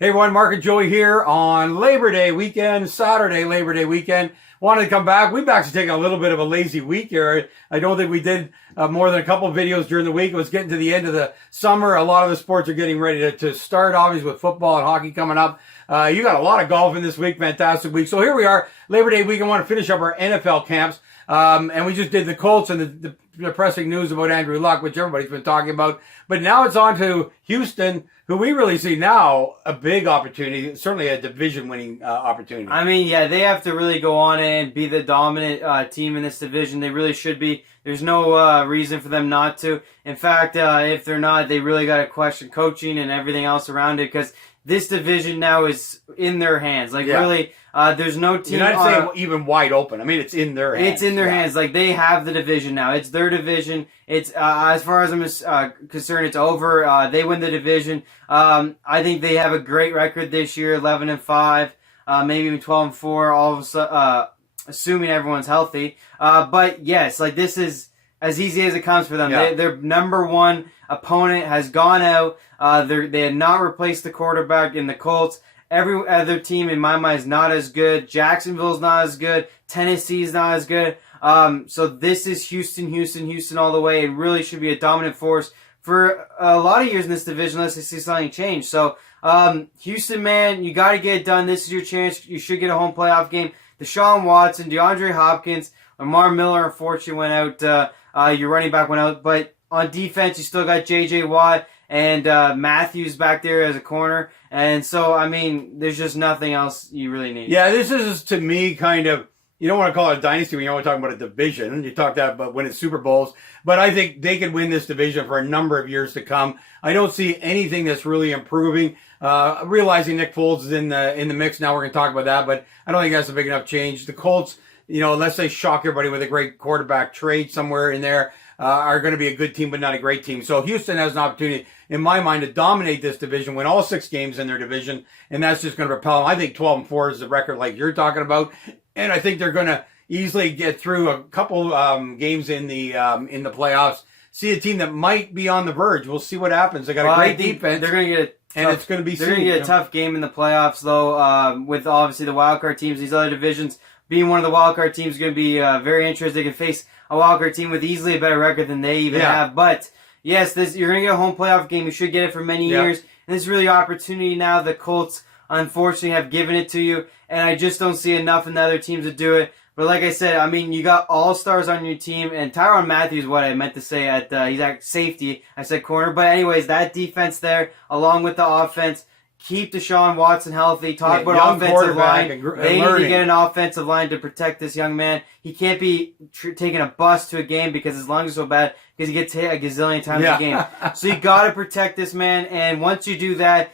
Hey everyone, Mark and Joey here on Labor Day weekend, Saturday Labor Day weekend. Wanted to come back. We've actually taken a little bit of a lazy week here. I don't think we did more than a couple of videos during the week. It was getting to the end of the summer. A lot of the sports are getting ready to start, obviously, with football and hockey coming up. You got a lot of golf in this week. Fantastic week. So here we are, Labor Day weekend. I want to finish up our NFL camps. And we just did the Colts and the depressing news about Andrew Luck, which everybody's been talking about. But now it's on to Houston, who we really see now a big opportunity, certainly a division-winning opportunity. I mean, yeah, they have to really go on and be the dominant team in this division. They really should be. There's no reason for them not to. In fact, if they're not, they really got to question coaching and everything else around it, because this division now is in their hands. Really, there's no team. You're not saying even wide open. I mean, it's in their hands. It's in their hands. Like, they have the division now. It's their division. It's as far as I'm concerned, it's over. They win the division. I think they have a great record this year, 11-5, maybe even 12-4. All of a sudden, assuming everyone's healthy. But yes, like, this is as easy as it comes for them. Yeah. Their number one opponent has gone out. They had not replaced the quarterback in the Colts. Every other team, in my mind, is not as good. Jacksonville's not as good. Tennessee's not as good. So this is Houston all the way. It really should be a dominant force for a lot of years in this division unless they see something change. So, Houston, man, you got to get it done. This is your chance. You should get a home playoff game. Deshaun Watson, DeAndre Hopkins, Lamar Miller, unfortunately, went out. Your running back went out. But on defense, you still got J.J. Watt and Matthews back there as a corner. And so, I mean, there's just nothing else you really need. Yeah, this is, to me, kind of, you don't want to call it a dynasty when you're only talking about a division. You talk that about winning Super Bowls. But I think they could win this division for a number of years to come. I don't see anything that's really improving. Realizing Nick Foles is in the mix now, we're going to talk about that. But I don't think that's a big enough change. The Colts, unless they shock everybody with a great quarterback trade somewhere in there, are going to be a good team, but not a great team. So Houston has an opportunity, in my mind, to dominate this division, win all 6 games in their division, and that's just going to propel them. I think 12-4 is the record like you're talking about, and I think they're going to easily get through a couple games in the playoffs. See a team that might be on the verge. We'll see what happens. They got a great defense. They're going to get it's going to be. They're going to get a tough game in the playoffs, though. With obviously the wildcard teams, these other divisions being one of the wildcard teams is going to be very interesting. They can face a wildcard team with easily a better record than they even have. But yes, you're going to get a home playoff game. You should get it for many years. And this is really an opportunity now. The Colts, unfortunately, have given it to you. And I just don't see enough in the other teams to do it. But like I said, I mean, you got all-stars on your team. And Tyrann Mathieu is what I meant to say. He's at safety. I said corner. But anyways, that defense there, along with the offense, keep Deshaun Watson healthy. Talk about offensive line. They need to get an offensive line to protect this young man. He can't be taking a bus to a game because his lungs are so bad because he gets hit a gazillion times a game. So you got to protect this man. And once you do that,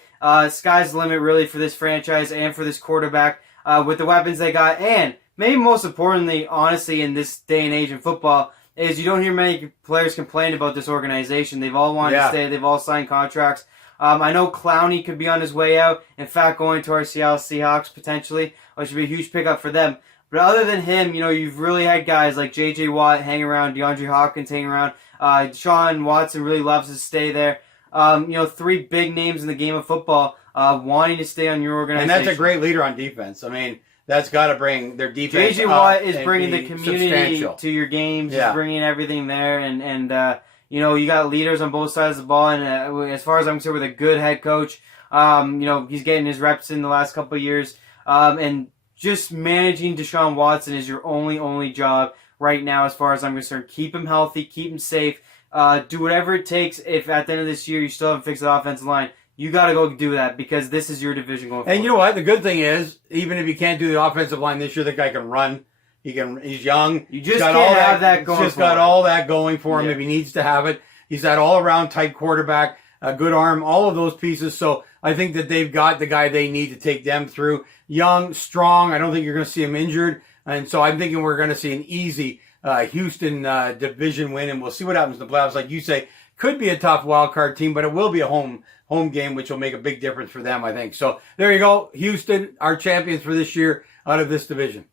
sky's the limit really for this franchise and for this quarterback with the weapons they got. And maybe most importantly, honestly, in this day and age in football, is you don't hear many players complain about this organization. They've all wanted to stay. They've all signed contracts. I know Clowney could be on his way out. In fact, going to our Seattle Seahawks potentially, which would be a huge pickup for them. But other than him, you've really had guys like J.J. Watt hanging around, DeAndre Hopkins hanging around. Deshaun Watson really loves to stay there. 3 big names in the game of football wanting to stay on your organization. And that's a great leader on defense. I mean, that's got to bring their defense J.J. Watt is bringing the community to your games. Yeah. He's bringing everything there. And you got leaders on both sides of the ball. And as far as I'm concerned, with a good head coach, he's getting his reps in the last couple of years. And just managing Deshaun Watson is your only job right now as far as I'm concerned. Keep him healthy. Keep him safe. Do whatever it takes. If at the end of this year you still haven't fixed the offensive line, you got to go do that because this is your division going forward. And you know what? The good thing is, even if you can't do the offensive line this year, the guy can run. He's young. You just can't have that going for him. He's just got all that going for him if he needs to have it. He's that all-around type quarterback, a good arm, all of those pieces. So I think that they've got the guy they need to take them through. Young, strong. I don't think you're going to see him injured. And so I'm thinking we're going to see an easy Houston division win, and we'll see what happens in the playoffs. Like you say, could be a tough wild card team, but it will be a home game, which will make a big difference for them, I think. So there you go. Houston, our champions for this year out of this division.